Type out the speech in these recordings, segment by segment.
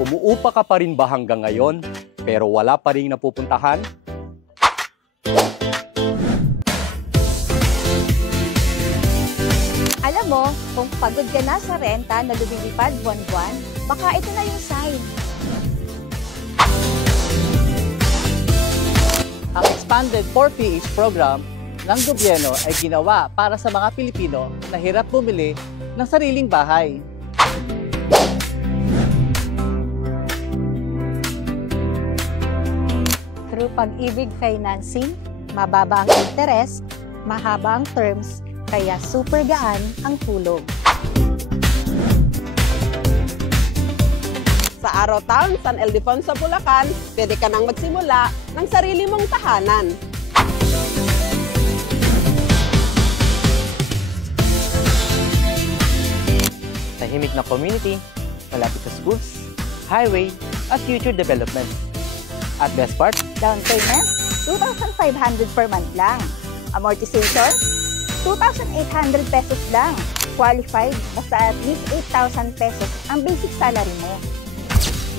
Umuupa ka pa rin ba hanggang ngayon pero wala pa rin napupuntahan? Alam mo, kung pagod ka na sa renta na lumilipad buwan-buwan, baka ito na yung sign. Ang expanded 4PH program ng gobyerno ay ginawa para sa mga Pilipino na hirap bumili ng sariling bahay. Through Pag-ibig Financing, mababa ang interest, mahaba ang terms, kaya super gaan ang tulog. Sa Aro Town, San Ildefonso, Bulacan, pwede ka nang magsimula ng sarili mong tahanan. Tahimik na community, malapit sa schools, highway, at future development. At best part, Down payment, 2,500 per month lang. Amortization, 2,800 pesos lang. Qualified, basta at least 8,000 pesos ang basic salary mo.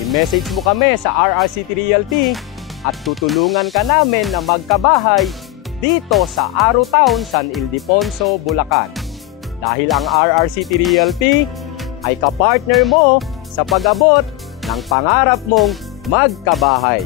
I-message mo kami sa RRCT Realty at tutulungan ka namin na magkabahay dito sa Aro Town, San Ildefonso, Bulacan. Dahil ang RRCT Realty ay kapartner mo sa pag-abot ng pangarap mong magkabahay.